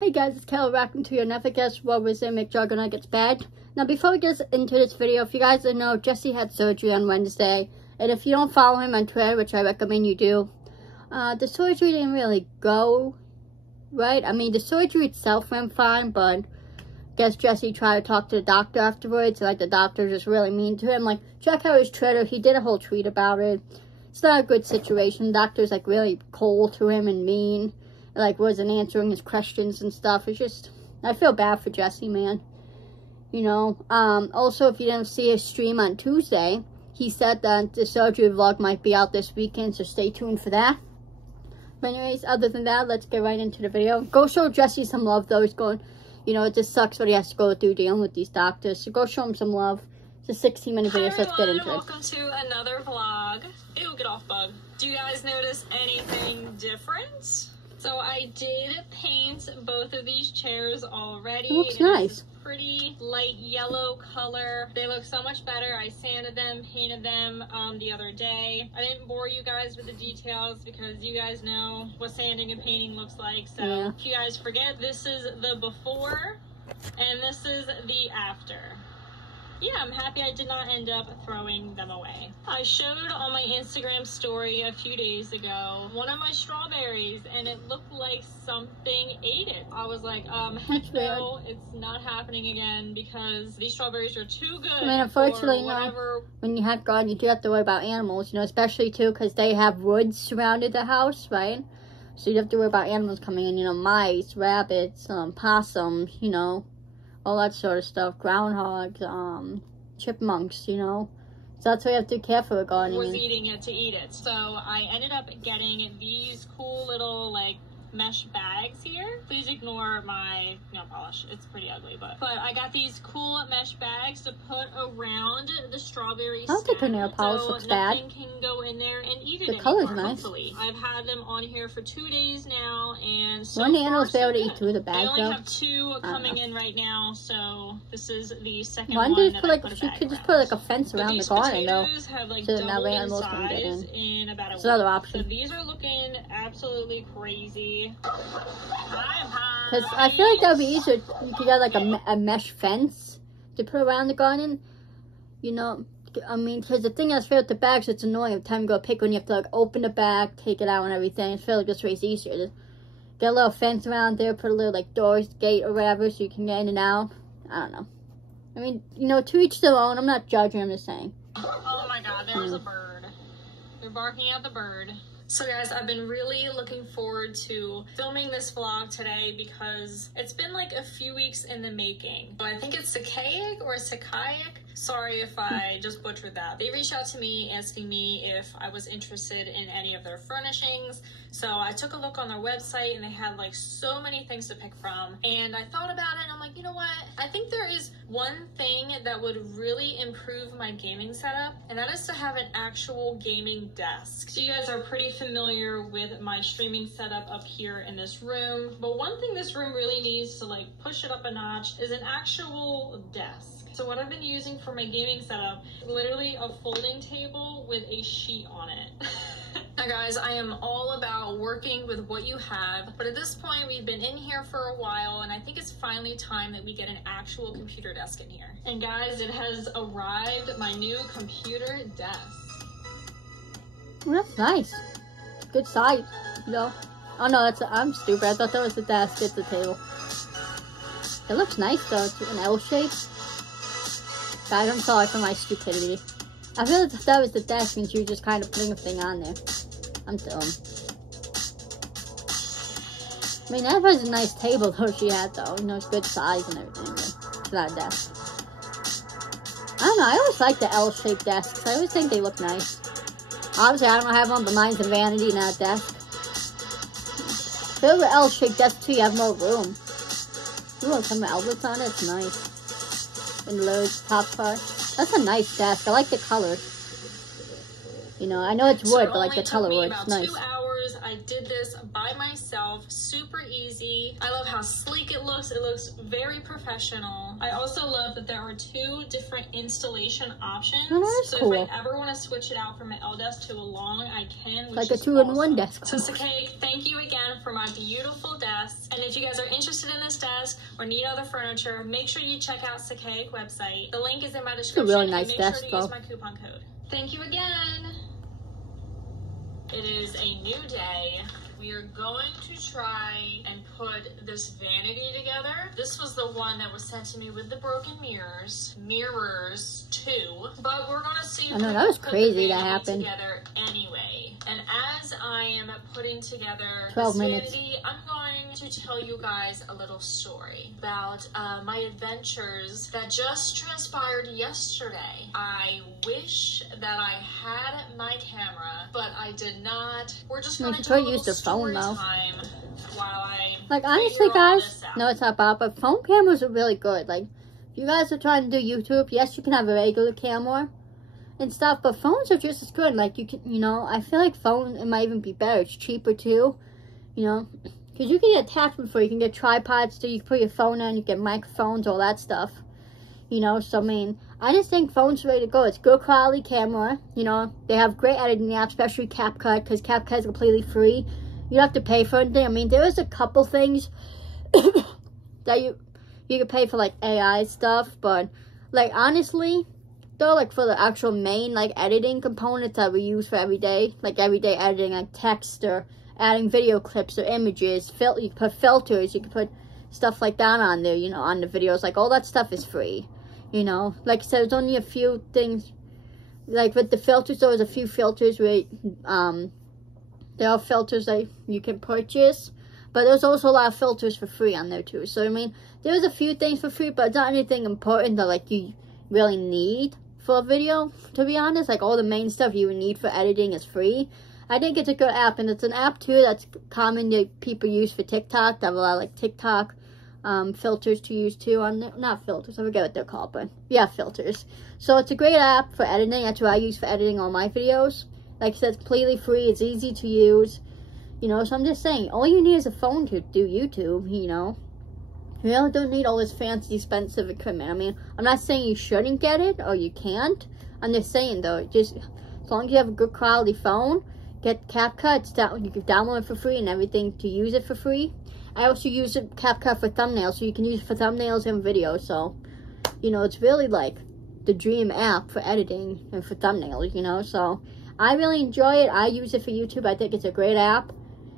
Hey guys, it's Kelly. Welcome to another guess what was in McJuggerNuggets bag. Now before we get into this video, if you guys didn't know, Jesse had surgery on Wednesday. And if you don't follow him on Twitter, which I recommend you do, the surgery didn't really go right. I mean, the surgery itself went fine, but I guess Jesse tried to talk to the doctor afterwards. Like, the doctor just really mean to him. Like, check out his Twitter. He did a whole tweet about it. It's not a good situation. The doctor's like really cold to him and mean. Like, wasn't answering his questions and stuff. It's just, I feel bad for Jesse, man. You know, also, if you didn't see his stream on Tuesday, he said that the surgery vlog might be out this weekend, so stay tuned for that. But anyways, other than that, let's get right into the video. Go show Jesse some love, though. He's going, you know, it just sucks what he has to go through dealing with these doctors. So go show him some love. It's a 16-minute video, so let's get into it. Welcome to another vlog. Ew, get off, bug. Do you guys notice anything different? So I did paint both of these chairs already. It looks nice. Pretty light yellow color. They look so much better. I sanded them, painted them the other day. I didn't bore you guys with the details because you guys know what sanding and painting looks like. So yeah. If you guys forget, this is the before and this is the after. Yeah, I'm happy I did not end up throwing them away. I showed on my Instagram story a few days ago one of my strawberries, and it looked like something ate it. I was like, heck no, it's not happening again because these strawberries are too good. I mean, unfortunately, no. When you have garden, you do have to worry about animals, you know, especially too because they have woods surrounded the house, right? So you have to worry about animals coming in, you know, mice, rabbits, possums, you know. All that sort of stuff, groundhogs, chipmunks, you know. So that's why you have to be careful with gardening. Was eating it to eat it. So I ended up getting these cool little, like, mesh bags here. Please ignore my nail polish. It's pretty ugly, but I got these cool mesh bags to put around the strawberry stem. I don't think her nail polish looks bad. Nothing can go in there and eat it The anymore, color's nice. Hopefully. I've had them on here for 2 days now, and so when the animals be able to eat through the bag, I only though? have 2 coming in right now, so this is the second one one that put, like, she could just put like a fence around the garden, though, have, like, so that now the animals can get in. It's another option. So these are looking absolutely crazy. Because I feel like that would be easier. You could get like a mesh fence to put around the garden. You know, I mean, because the thing is, with the bags, it's annoying every time you go pick one. You have to like open the bag, take it out, and everything. I feel like this way it's easier to get a little fence around there, put a little like doors, gate, or whatever, so you can get in and out. I don't know. I mean, you know, to each their own. I'm not judging. I'm just saying. Oh my God, there's a bird. They're barking at the bird. So guys, I've been really looking forward to filming this vlog today because it's been like a few weeks in the making. I think it's Sakaic or Sakaic. Sorry if I just butchered that. They reached out to me asking me if I was interested in any of their furnishings. So I took a look on their website and they had like so many things to pick from. And I thought about it and I'm like, you know what? I think there is one thing that would really improve my gaming setup, and that is to have an actual gaming desk. So you guys are pretty familiar with my streaming setup up here in this room. But one thing this room really needs to like push it up a notch is an actual desk. So what I've been using for my gaming setup, literally a folding table with a sheet on it. Now guys, I am all about working with what you have, but at this point we've been in here for a while and I think it's finally time that we get an actual computer desk in here. And guys, it has arrived, my new computer desk. Well, that's nice. Good size, you know. Oh no, I'm stupid. I thought that was the desk. It's the table. It looks nice though. It's an L shape. Guys, I'm sorry for my stupidity. I feel like if that was the desk, means you were just kind of putting a thing on there. I'm dumb. I mean, that was a nice table though she had though. You know, it's good size and everything. It's not a desk. I don't know, I always like the L-shaped desks. I always think they look nice. Obviously, I don't have one, but mine's a vanity, not a desk. If it was an L-shaped desk too, you have more room. Ooh, and some outlets on it, it's nice. And the lower top part. That's a nice desk. I like the color. You know, I know it's wood, but like the color works nice. 2 hours. I did this by myself. Super super easy. I love how sleek it looks. It looks very professional. I also love that there are 2 different installation options. Oh, that's so cool. if I ever want to switch it out from an L desk to a long, I can, which like a is 2-in-1 awesome. desk. So Sakay, thank you again for my beautiful desk. And if you guys are interested in this desk or need other furniture, make sure you check out Sakay's website. The link is in my description. It's a really nice and make desk, sure to though. use my coupon code. Thank you again. It is a new day. We are going to try and put this vanity together. This was the one that was sent to me with the broken mirrors. Mirrors 2. But we're gonna see if I know, we that can was put crazy the that vanity happened. together anyway. And as I am putting together 12 this minutes. vanity, I'm going to tell you guys a little story about my adventures that just transpired yesterday. I wish that I had my camera, but I did not. We're just going to do a little use the phone, story though. time while I Like, figure honestly, all guys, this out. no, it's not bad, but phone cameras are really good. Like, if you guys are trying to do YouTube, yes, you can have a regular camera and stuff, but phones are just as good. Like, you can, you know, I feel like phone, it might even be better. It's cheaper, too, you know, because you can get attachments for it. You can get tripods, so you can put your phone on, you get microphones, all that stuff, you know. So, I mean, I just think phones are ready to go. It's good quality camera, you know. They have great editing apps, especially CapCut, because CapCut is completely free. You don't have to pay for anything. I mean, there is a couple things that you can pay for, like AI stuff, but like honestly, though, like for the actual main like editing components that we use for everyday editing, like text or adding video clips or images, you can put filters, you can put stuff like that on there, you know, on the videos. Like all that stuff is free, you know. Like I said, there's only a few things. Like with the filters, there was a few filters where there are filters that you can purchase, but there's also a lot of filters for free on there too. So I mean, there's a few things for free, but it's not anything important that like you really need for a video, to be honest. Like all the main stuff you would need for editing is free. I think it's a good app, and it's an app too that's common that people use for TikTok. They have a lot of like TikTok filters to use too on there. Not filters, I forget what they're called, but yeah, filters. So it's a great app for editing. That's what I use for editing all my videos. Like I said, it's completely free. It's easy to use, you know. So I'm just saying, all you need is a phone to do YouTube, you know. You really don't need all this fancy, expensive equipment. I mean, I'm not saying you shouldn't get it or you can't. I'm just saying, though, just as long as you have a good quality phone, get CapCut. You can download it for free and everything to use it for free. I also use CapCut for thumbnails, so you can use it for thumbnails and videos. So, you know, it's really like the dream app for editing and for thumbnails, you know. So I really enjoy it. I use it for YouTube. I think it's a great app.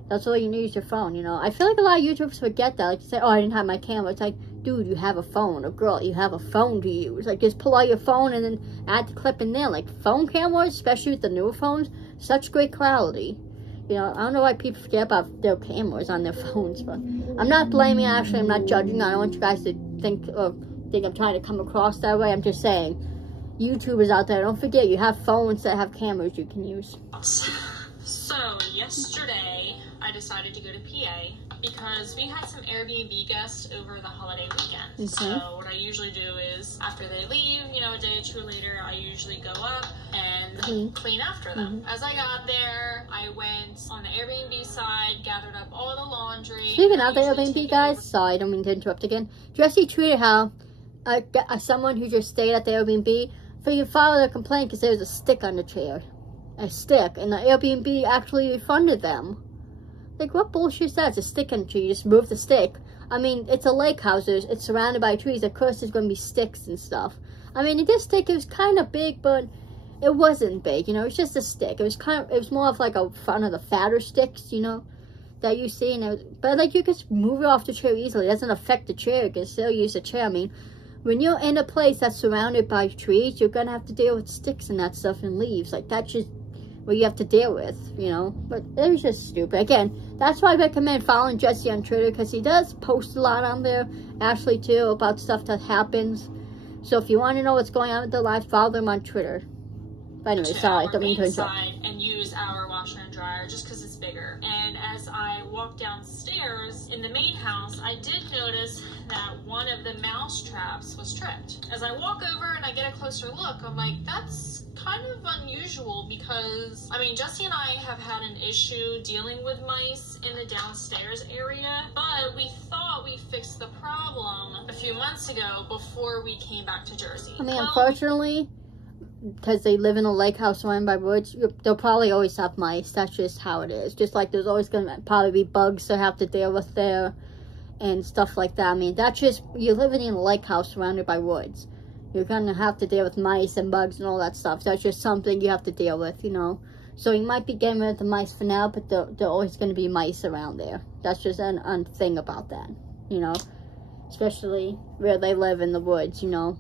That's all you need is your phone, you know. I feel like a lot of YouTubers forget that. Like, you say, oh, I didn't have my camera. It's like, dude, you have a phone. Or, girl, you have a phone to use. Like, just pull out your phone and then add the clip in there. Like, phone cameras, especially with the newer phones, such great quality. You know, I don't know why people forget about their cameras on their phones. But I'm not blaming, actually. I'm not judging. I don't want you guys to think I'm trying to come across that way. I'm just saying, YouTubers out there, don't forget, you have phones that have cameras you can use. So, yesterday, I decided to go to PA because we had some Airbnb guests over the holiday weekend. So what I usually do is after they leave, you know, a day or two later, I usually go up and clean after them. As I got there, I went on the Airbnb side, gathered up all the laundry. Speaking of the Airbnb, guys, sorry, I don't mean to interrupt again. Jessie tweeted how someone who just stayed at the Airbnb, for you filed a complaint because there was a stick on the chair. A stick, and the Airbnb actually refunded them. Like, what bullshit is that? It's a stick on the tree. You just move the stick. I mean, it's a lake house. It's surrounded by trees. Of course, there's going to be sticks and stuff. I mean, this stick, it was kind of big, but it wasn't big, you know. It's just a stick. It was more of like one of the fatter sticks, you know, that you see. But, like, you can move it off the chair easily. It doesn't affect the chair. You can still use the chair. I mean, when you're in a place that's surrounded by trees, you're going to have to deal with sticks and that stuff and leaves. Like, that's just what you have to deal with, you know. But it was just stupid. Again, that's why I recommend following Jesse on Twitter, because he does post a lot on there. Ashley too, about stuff that happens. So if you want to know what's going on with their lives, follow them on Twitter. But anyway, sorry, I don't mean to interrupt. And use our washer and dryer just because it's bigger. And as I walked downstairs in the main house, I did notice that one of the mouse traps was tripped. As I walk over and I get a closer look, I'm like, that's kind of unusual because, I mean, Jesse and I have had an issue dealing with mice in the downstairs area, but we thought we fixed the problem a few months ago before we came back to Jersey. I mean, unfortunately, because they live in a lake house surrounded by woods, they'll probably always have mice. That's just how it is. Just like there's always going to probably be bugs to have to deal with there and stuff like that. I mean, that's just, you're living in a lake house surrounded by woods. You're going to have to deal with mice and bugs and all that stuff. That's just something you have to deal with, you know. So you might be getting rid of the mice for now, but there are always going to be mice around there. That's just a thing about that, you know. Especially where they live in the woods, you know.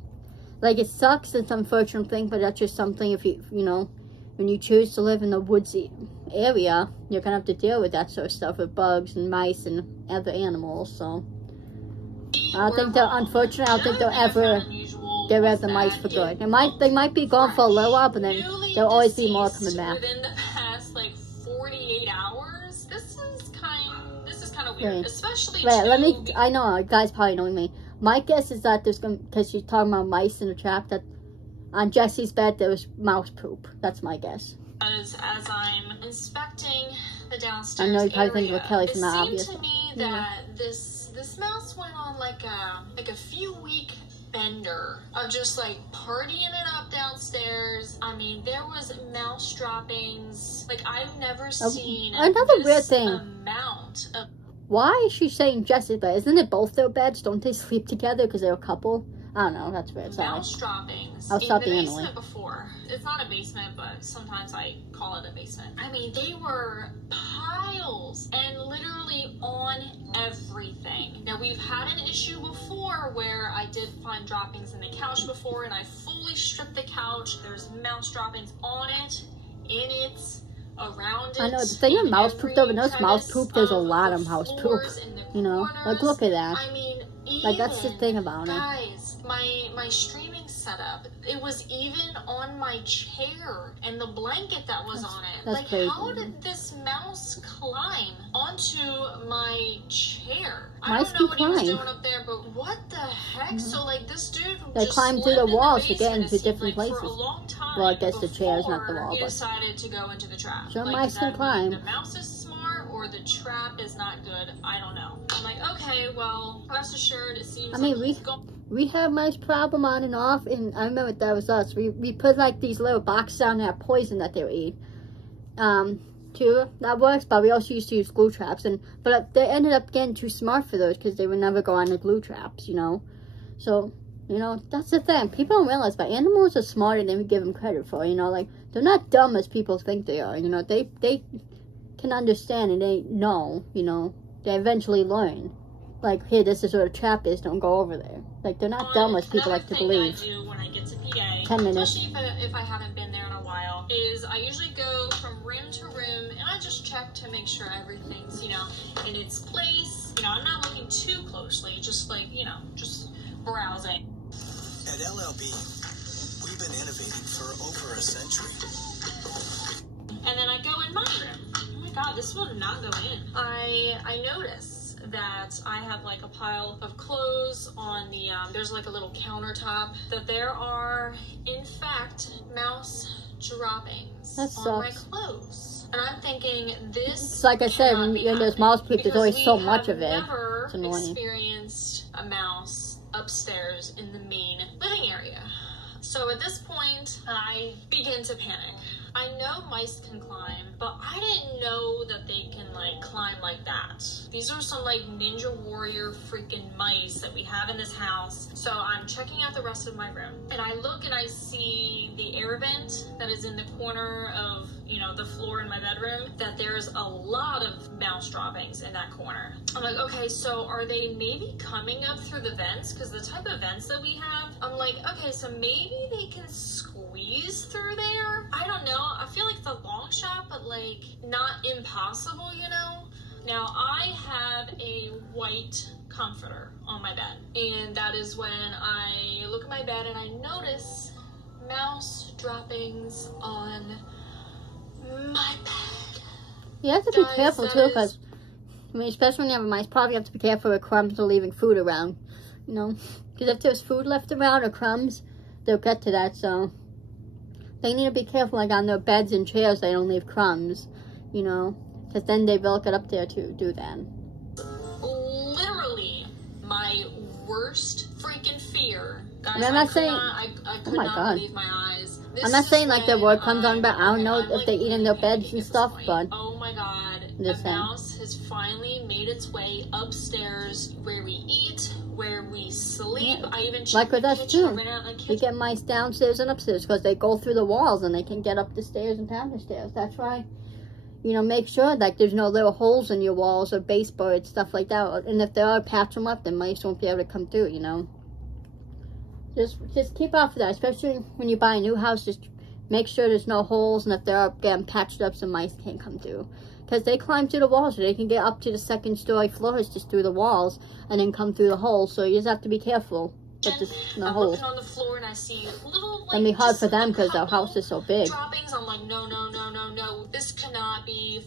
Like, it sucks, it's an unfortunate thing, but that's just something, if you know, when you choose to live in the woodsy area, you're going to have to deal with that sort of stuff, with bugs and mice and other animals, so. I don't think they'll, unfortunately, I don't think they'll ever get rid of the mice for good. They might be gone for a little while, but then there'll always be more coming back. Within the past, like, 48 hours, this is kind of weird, especially I know, you guys probably know me. My guess is that there's going to, because she's talking about mice in the trap, that on Jesse's bed there was mouse poop. That's my guess. As I'm inspecting the downstairs I know you probably area, think of Kelly's not obvious. It seemed to me that this mouse went on like a few week bender of just like partying it up downstairs. I mean, there was mouse droppings. Like, I've never seen another weird thing. Amount of. Why is she saying Jesse's bed? Isn't it both their beds? Don't they sleep together because they're a couple? I don't know. That's weird. Sorry. Mouse droppings I'll stop in the being basement annoying. before. It's not a basement, but sometimes I call it a basement. I mean, they were piles and literally on everything. Now, we've had an issue before where I did find droppings in the couch before, and I fully stripped the couch. There's mouse droppings on it, in it, around it. I know, the thing with mouse poop though, but those mouse poop, there's a lot of mouse poop. You know, like, look at that. I mean, like, that's the thing about it. Guys, my streaming setup, it was even on my chair and the blanket that was on it. That's like, crazy. How did this mouse climb onto my chair? Mice I don't know can what he was climb. doing up there, but what the heck? So, like, this dude They just climb through the lived in walls to basement, get into it seemed different like, places. for a long time. Well, I guess the chair is not the before wall, he but decided to go into the trap. sure, Like, mice can climb. The mouse is smart or the trap is not good. I don't know. I'm like, okay, well, rest assured, it seems. I mean, like we have mice problem on and off, and I remember that was us. We put like these little boxes down there, poison that they would eat. Too, that works, but we also used to use glue traps, but they ended up getting too smart for those because they would never go on the glue traps, you know. So, you know, that's the thing. People don't realize, but animals are smarter than we give them credit for, you know. Like, they're not dumb as people think they are, you know. They can understand and they know, you know. They eventually learn. Like, here, this is where the trap is, don't go over there. Like, they're not dumb as people like to believe. I do when I get to PA, 10 minutes. especially if I haven't been there in a while, is I usually go from room to room and I just check to make sure everything's, you know, in its place. You know, I'm not looking too closely, just like, you know, just browsing. At LLB, we've been innovating for over a century. And then I go in my room. Oh my god, this will not go in. I notice that I have like a pile of clothes on the, there's like a little countertop, that there are, in fact, mouse droppings on my clothes. And I'm thinking, this like I said, when there's mouse poop, there's always so much of it. Never it's annoying. Experienced a mouse upstairs in the main living area. So at this point, I begin to panic. I know mice can climb, but I didn't know that they can, like, climb like that. These are some, like, Ninja Warrior freaking mice that we have in this house. So I'm checking out the rest of my room, and I look and I see the air vent that is in the corner of, you know, the floor in my bedroom, that there's a lot of mouse droppings in that corner. I'm like, okay, so are they maybe coming up through the vents? Because the type of vents that we have, I'm like, okay, so maybe they can squeeze through there? I don't know. I feel like it's a long shot, but like not impossible, you know? Now, I have a white comforter on my bed, and that is when I look at my bed and I notice mouse droppings on my bed. You have to be careful too, because I mean, especially when you have a mice, probably have to be careful with crumbs or leaving food around. you know, because if there's food left around or crumbs, they'll get to that. So they need to be careful, like on their beds and chairs, they don't leave crumbs, you know, because then they will get up there to do that. Literally my worst freaking fear. Guys, and I'm not saying, I could not believe my eyes. I'm not saying like their word comes on, but I don't know if they eat in their beds and stuff, but oh my god, a mouse has finally made its way upstairs where we eat, where we sleep. Yeah. I even like with us too. We get mice downstairs and upstairs because they go through the walls and they can get up the stairs and down the stairs. That's why, you know, make sure like there's no little holes in your walls or baseboards, stuff like that. And if there are, patch them up, then mice won't be able to come through, you know. Just keep off of that, especially when you buy a new house. Just make sure there's no holes, and if they are getting patched up so mice can't come through. Because they climb through the walls, so they can get up to the second-story floors just through the walls and then come through the holes. So you just have to be careful with the holes. I'm looking on the floor and I see little, like, it'll be hard for them because their house is so big. Droppings. I'm like, no, this cannot be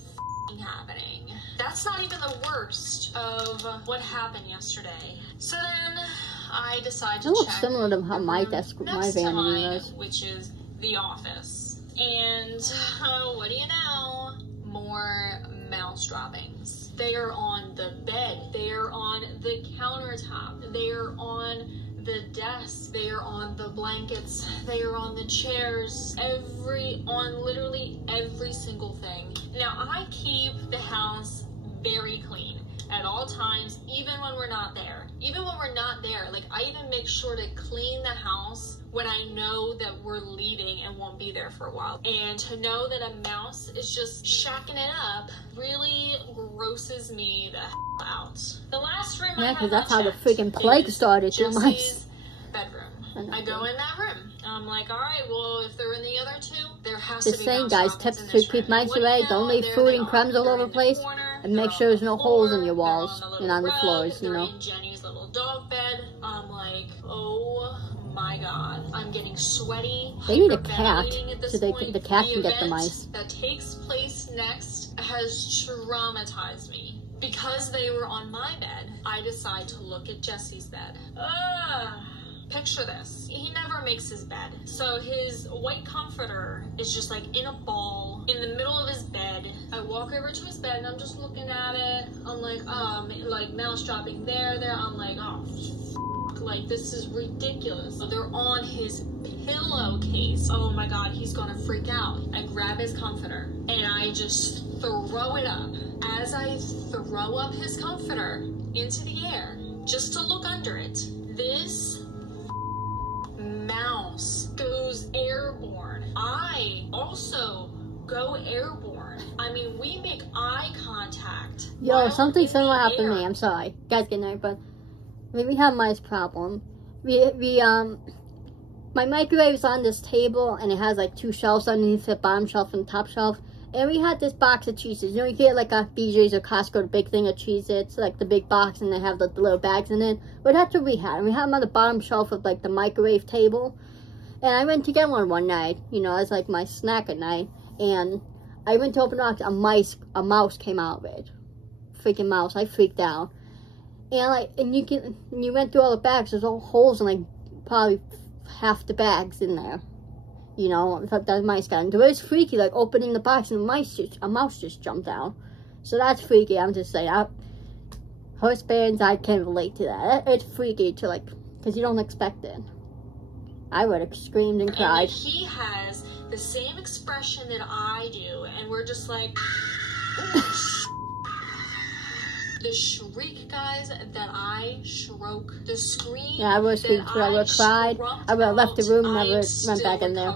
happening. That's not even the worst of what happened yesterday. So then I decided to check. It looks similar to how my desk, my vanity was. Which is the office. And what do you know? More mouse droppings. They are on the bed. They are on the countertop. They are on the desk. They are on the blankets. They are on the chairs. On literally every single thing. Now, I keep the house very clean at all times, even when we're not there. Even when we're not there, like, I even make sure to clean the house when I know that we're leaving and won't be there for a while. And to know that a mouse is just shacking it up really grosses me the hell out. The last room I have because that's how the freaking plague started through mice. Bedroom. I go in that room. I'm like, all right, well, if they're in the other two, there has just to be saying, guys, tips to keep mice away. Don't leave food and crumbs all over the place. And make sure there's no holes in your walls and on the floors, you know. In Jenny's little dog bed. I'm like, oh my god, I'm getting sweaty. They need a cat so the cat can get the mice. That takes place next has traumatized me. Because they were on my bed, I decide to look at Jesse's bed. Picture this. He never makes his bed. So his white comforter is just like in a ball in the middle of his bed. I walk over to his bed and I'm just looking at it. I'm like mouse dropping there. I'm like, oh, like, this is ridiculous. So they're on his pillowcase. Oh my god, he's gonna freak out. I grab his comforter and I just throw it up. As I throw up his comforter into the air, just to look under it, this mouse goes airborne. I also go airborne. I mean, we make eye contact. Yo, something similar happened to me. I'm sorry. You guys get there, but we have mice problem. My microwave's on this table and it has like two shelves underneath, the bottom shelf and the top shelf. And we had this box of cheeses. You know, you get like a BJ's or Costco, the big thing of Cheez-Its, like the big box, and they have the little bags in it. But that's what we had. And we had them on the bottom shelf of like the microwave table. And I went to get one night, you know, as like my snack at night. And I went to open it up, a mouse came out of it. Freaking mouse. I freaked out. And you went through all the bags, there's all holes in like probably half the bags in there. You know, that mice got into it. It was freaky, like opening the box and a mouse just jumped out. So that's freaky. I'm just saying, horse bands, I can relate to that. It's freaky to like, because you don't expect it. I would have screamed and cried. And he has the same expression that I do, and we're just like, the shriek, guys, that I shriek, the scream. Yeah, I would have screamed, I would have cried. I would have left the room and never went back in there.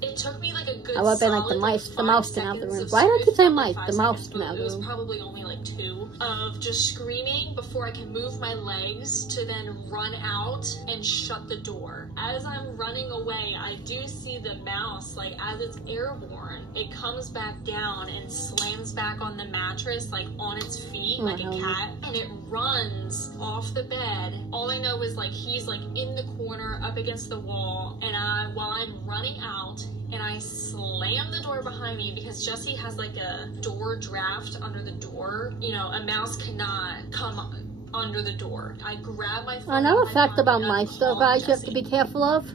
It took me like a good I would have been like, the mouse came out of the room. Why do I keep saying mice? The mouse came out of the room. It was probably only like 2 of just screaming before I can move my legs to then run out and shut the door. As I'm running away, I do see the mouse, like as it's airborne, it comes back down and slams back on the mattress, like on its feet, like a cat, and it runs off the bed. All I know is like he's like in the corner up against the wall, and while I'm running out, and I slam the door behind me because Jesse has like a door draft under the door. You know, a mouse cannot come under the door. I grab my phone. Another fact about mice, though, guys, you have to be careful of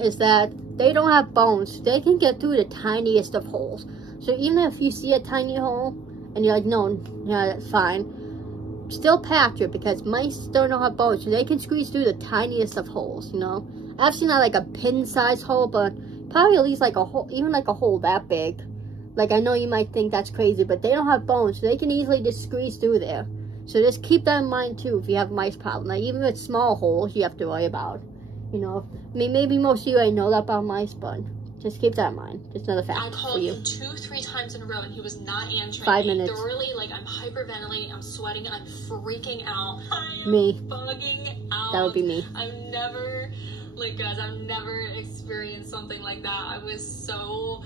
is that they don't have bones. They can get through the tiniest of holes. So even if you see a tiny hole and you're like, no, yeah, that's fine, still patch it, because mice don't have bones, so they can squeeze through the tiniest of holes, you know. I've seen like a pin-sized hole, but probably at least like a hole, even like a hole that big. Like, I know you might think that's crazy, but they don't have bones, so they can easily just squeeze through there. So just keep that in mind too if you have a mice problem. Like, even with small holes you have to worry about. You know, I mean, maybe most of you already know that about mice, but just keep that in mind. Just another fact for you. I called him 2-3 times in a row and he was not answering 5 me. minutes. Thoroughly, like, I'm hyperventilating, I'm sweating, I'm freaking out. I am me. bugging out. That would be me. I've never, like, guys, I've never experienced something like that. I was so,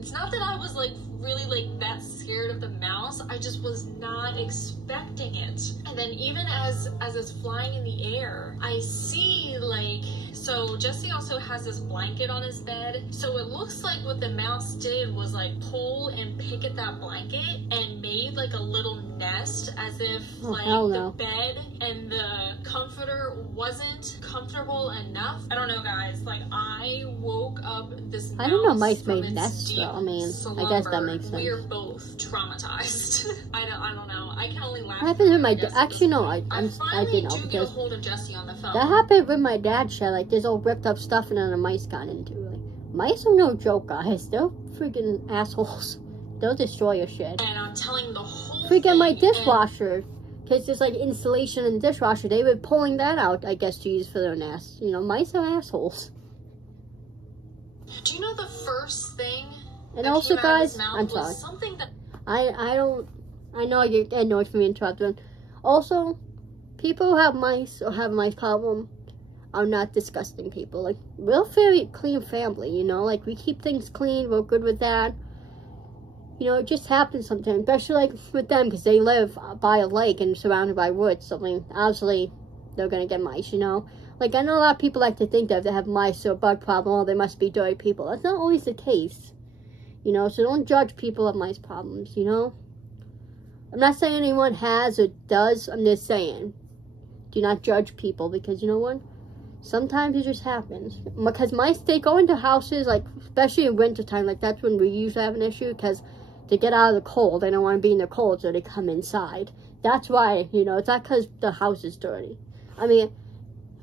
it's not that I was, like, really, like, that scared of the mouse. I just was not expecting it. And then even as it's flying in the air, I see, like, so Jesse also has this blanket on his bed. So it looks like what the mouse did was, like, pull and pick at that blanket and made, like, a little nest, as if, like, the bed and the comforter wasn't comfortable enough. I don't know, guys. Like, I woke up this mouse. I don't know mice made nests, though. I mean, I guess that makes sense. We are both traumatized. I don't know. I can only laugh. That happened with my dad. Actually, no, I didn't know, do get a hold of Jesse on the phone. That happened with my dad. Shit, like, there's all ripped up stuff and then a mice got into it. Like, mice are no joke, guys. They're freaking assholes. They'll destroy your shit. And I'm telling the whole freaking my dishwasher, because there's like insulation in the dishwasher. They were pulling that out, I guess, to use for their nest. You know, mice are assholes. Do you know the first thing? And also, guys, I'm sorry. I know you're annoyed for me interrupting. Also, people who have mice or have a mice problem are not disgusting people. Like, we're a very clean family, you know? Like, we keep things clean. We're good with that. You know, it just happens sometimes. Especially, like, with them, because they live by a lake and surrounded by woods. So, I mean, obviously, they're going to get mice, you know? Like, I know a lot of people like to think that if they have mice or a bug problem, oh, they must be dirty people. That's not always the case. You know, so don't judge people with mice problems, you know? I'm not saying anyone has or does. I'm just saying, do not judge people, because you know what? Sometimes it just happens. Because mice, they go into houses, like, especially in wintertime, like, that's when we usually have an issue, because to get out of the cold, they don't want to be in the cold, so they come inside. That's why, you know, it's not because the house is dirty. I mean,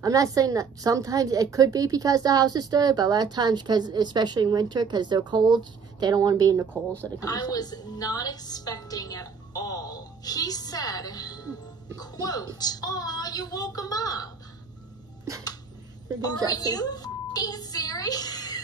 I'm not saying that sometimes it could be because the house is dirty, but a lot of times, because especially in winter, because they're cold, they don't want to be in the cold, so they come inside. I was not expecting at all. He said, quote, "Aw, you woke him up." Are you f***ing serious?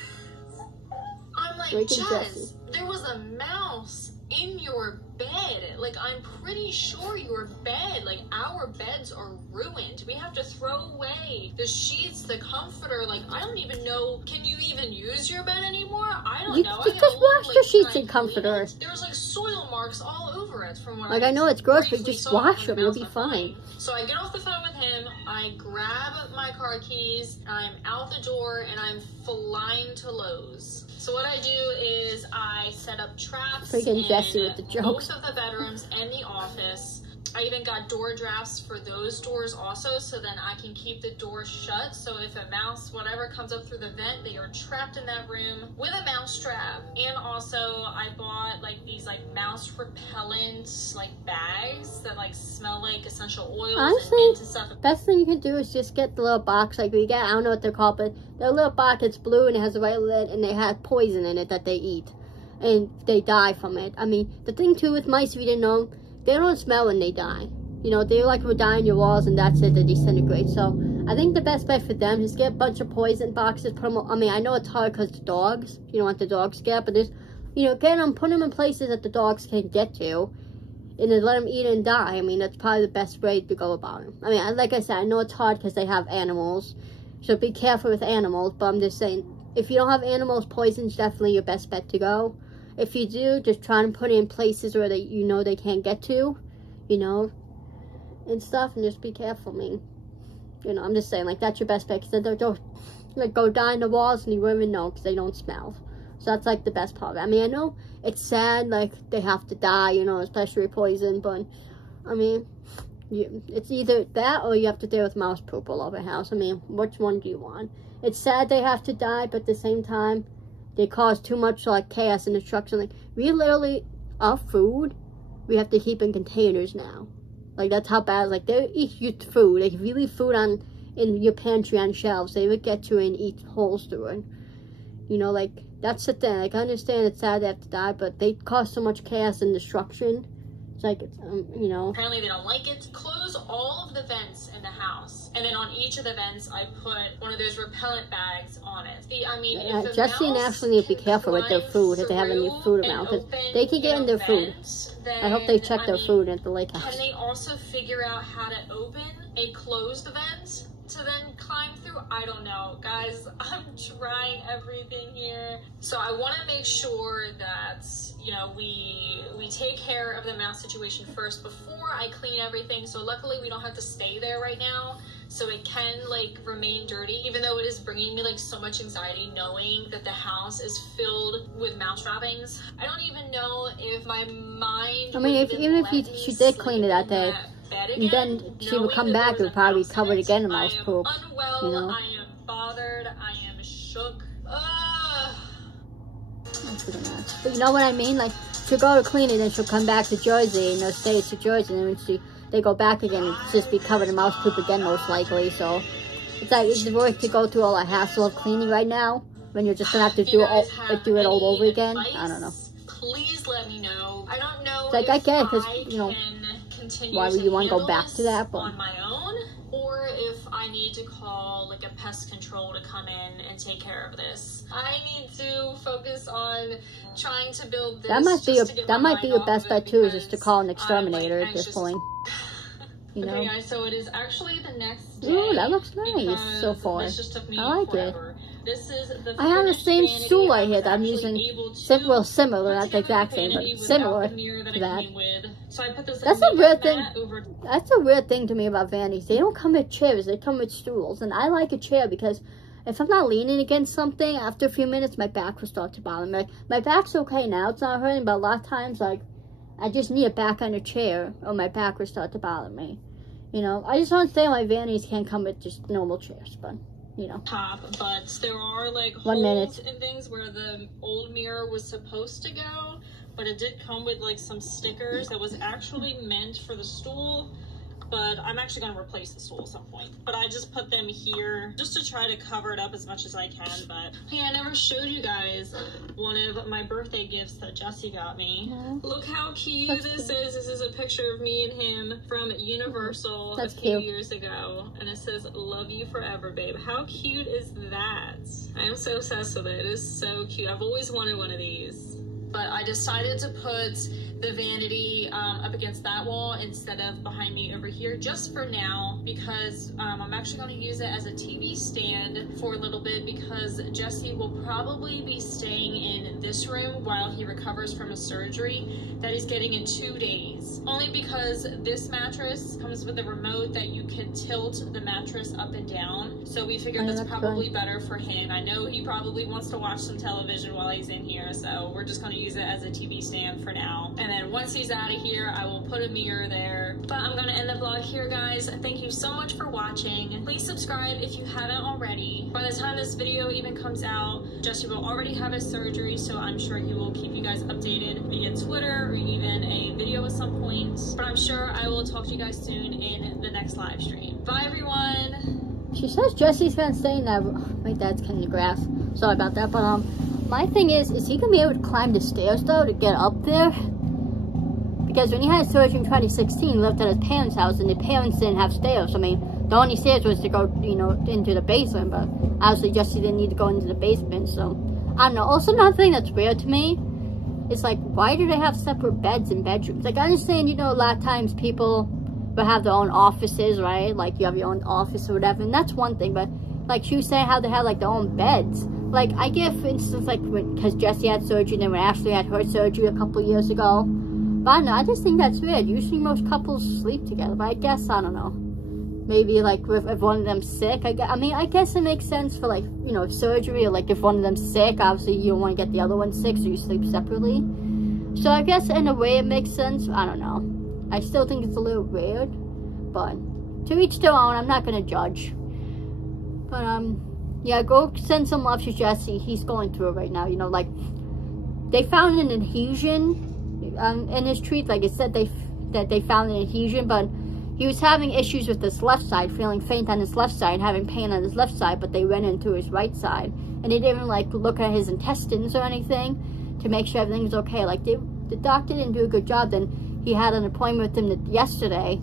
I'm like, Jess, there was a mouse in your bed. Like, I'm pretty sure your bed, like, our beds are ruined. We have to throw away the sheets, the comforter. Like, I don't even know, can you even use your bed anymore? I don't know. You just wash the sheets and comforter. There was, like, soil marks all over it from when I know it's gross, but just wash them. You'll be fine. So I get off the phone with him, I grab my car keys, I'm out the door, and I'm flying to Lowe's. So what I do is I set up traps in both of the bedrooms and the office. I even got door drafts for those doors also, so then I can keep the door shut. So if a mouse, whatever, comes up through the vent, they are trapped in that room with a mouse trap. And also I bought like these like mouse repellent like bags that like smell like essential oils. Honestly, and stuff. Best thing you can do is just get the little box like we get. I don't know what they're called, but the little box, it's blue and it has a white lid and they have poison in it that they eat. And they die from it. I mean, the thing too with mice, if you didn't know, they don't smell when they die. You know, they like would die on your walls and that's it, they disintegrate. So I think the best bet for them is get a bunch of poison boxes, put them, I mean, I know it's hard because it's dogs. You don't want the dogs to get, but there's, you know, get them, put them in places that the dogs can get to. And then let them eat and die. I mean, that's probably the best way to go about it. I mean, like I said, I know it's hard because they have animals. So be careful with animals, but I'm just saying, if you don't have animals, poison's definitely your best bet to go. If you do, just try and put it in places where they, you know, they can't get to, you know, and stuff, and just be careful. I mean, you know, I'm just saying, like, that's your best bet, because they'll, like, go die in the walls, and you won't even know, because they don't smell. So that's, like, the best part. I mean, I know it's sad, like, they have to die, you know, especially poison, but, I mean, It's either that or you have to deal with mouse poop all over the house. I mean, which one do you want? It's sad they have to die, but at the same time, they cause too much like chaos and destruction. Like, we literally, our food, we have to keep in containers now. Like, that's how bad. Like, they eat your food. Like, if you leave food in your pantry on shelves, they would get to it and eat holes through it. You know, like, that's the thing. Like, I understand it's sad they have to die, but they cause so much chaos and destruction. It's like, you know. Apparently they don't like it. Close all of the vents in the house. And then on each of the vents, I put one of those repellent bags on it. I mean, if Jesse and Ashley need to be careful with their food if they have any food around. Because they can get in their food. I hope they check their food at the lake house. Can they also figure out how to open a closed vent to then climb through? I don't know, guys. I'm trying everything here. So I want to make sure that, you know, we take care of the mouse situation first before I clean everything. So luckily we don't have to stay there right now, so it can like remain dirty, even though it is bringing me like so much anxiety knowing that the house is filled with mouse droppings. I don't even know if my mind, I mean, even if she did clean it that day, and then she would come back, it would probably be covered again in mouse poop. Unwell, you know? I am bothered, I am shook. But you know what I mean? Like, she'll go to clean it and she'll come back to Jersey, and they'll stay to Jersey, and when they go back again, it's just be covered in mouse poop again, most likely. So it's like, it's worth to go through all the hassle of cleaning right now when you're just gonna have to do it all over again. I don't know. Please let me know. I don't know. It's like, I get it, because, you know, why would you want to go back to that? But on my own, or if I need to call like a pest control to come in and take care of this. I need to focus on trying to build this. That might be your best bet too, is just to call an exterminator at this point. You know? Okay, guys, so it is actually the next day. Ooh, that looks nice so far. This just took me I like forever. it. This is the I have the same stool right here that I'm using. Well, similar, not the exact same, but similar to that. So I put this That's a weird thing. That's a weird thing to me about vanities. They don't come with chairs. They come with stools, and I like a chair because if I'm not leaning against something, after a few minutes, my back will start to bother me. Like, my back's okay now; it's not hurting. But a lot of times, like, I just need a back on a chair, or my back will start to bother me. You know, I just don't understand why vanities can't come with just normal chairs, but. You know. Top, but there are like holes and things where the old mirror was supposed to go, but it did come with like some stickers that was actually meant for the stool, but I'm actually going to replace the stool at some point. But I just put them here just to try to cover it up as much as I can. But hey, I never showed you guys one of my birthday gifts that Jesse got me. Look how cute this is. This is a picture of me and him from Universal a few years ago, and it says "Love you forever, babe." How cute is that? I'm so obsessed with it. It is so cute. I've always wanted one of these. But I decided to put the vanity up against that wall instead of behind me over here, just for now, because I'm actually going to use it as a TV stand for a little bit, because Jesse will probably be staying in this room while he recovers from a surgery that he's getting in 2 days. Only because this mattress comes with a remote that you can tilt the mattress up and down, so we figured that's probably better for him. I know he probably wants to watch some television while he's in here, so we're just going to use it as a TV stand for now. And then once he's out of here, I will put a mirror there. But I'm gonna end the vlog here, guys. Thank you so much for watching. Please subscribe if you haven't already. By the time this video even comes out, Jesse will already have his surgery, so I'm sure he will keep you guys updated via Twitter or even a video at some point. But I'm sure I will talk to you guys soon in the next live stream. Bye, everyone. She says Jesse's been saying that. My dad's cutting the grass. Sorry about that, but my thing is he gonna be able to climb the stairs though to get up there? Because when he had surgery in 2016, he lived at his parents' house, and the parents didn't have stairs. I mean, the only stairs was to go, you know, into the basement, but obviously Jesse didn't need to go into the basement, so I don't know. Also, another thing that's weird to me is, like, why do they have separate beds in bedrooms? Like, I understand, you know, a lot of times people will have their own offices, right? Like, you have your own office or whatever, and that's one thing, but, like, she was saying how they have, like, their own beds. Like, I get, for instance, like, because Jesse had surgery, and then when Ashley had her surgery a couple of years ago. But I don't know, I just think that's weird. Usually most couples sleep together, but I guess, I don't know. Maybe, like, if one of them's sick, I guess it makes sense for, like, you know, surgery, or, like, if one of them's sick, obviously you don't want to get the other one sick, so you sleep separately. So I guess in a way it makes sense. I don't know. I still think it's a little weird. but to each their own. I'm not gonna judge. But yeah, go send some love to Jesse. He's going through it right now. You know, like they found an adhesion in his treat. Like it said, that they found an adhesion, but he was having issues with his left side, feeling faint on his left side, having pain on his left side, but they went into his right side. And they didn't like look at his intestines or anything to make sure everything was okay. Like the doctor didn't do a good job. Then he had an appointment with him yesterday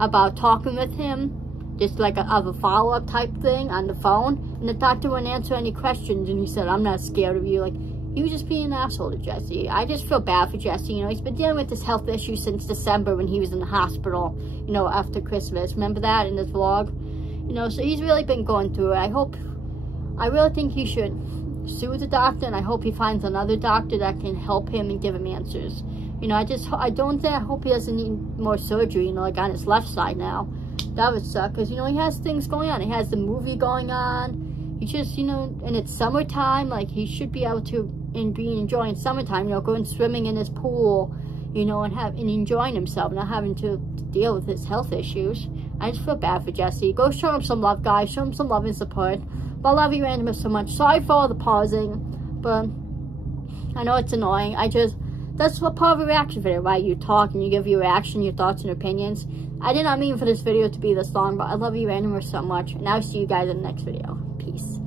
about talking with him, just like of a follow-up type thing on the phone. And the doctor wouldn't answer any questions, and he said, I'm not scared of you. Like, he was just being an asshole to Jesse. I just feel bad for Jesse. You know, he's been dealing with this health issue since December when he was in the hospital, you know, after Christmas. Remember that in this vlog? You know, so he's really been going through it. I really think he should sue the doctor, and I hope he finds another doctor that can help him and give him answers. You know, I hope he doesn't need more surgery, you know, like on his left side now. That would suck, because, you know, he has things going on. He has the movie going on. He just, you know, and it's summertime, like, he should be able to be enjoying summertime, you know, going swimming in his pool, you know, and enjoying himself, not having to deal with his health issues. I just feel bad for Jesse. Go show him some love, guys. Show him some love and support. But I love you, Randomers, so much. Sorry for all the pausing, but I know it's annoying. That's what part of a reaction video, right? You talk and you give your reaction, your thoughts and opinions. I did not mean for this video to be this long, but I love you, Randomers, so much. And I'll see you guys in the next video. Peace.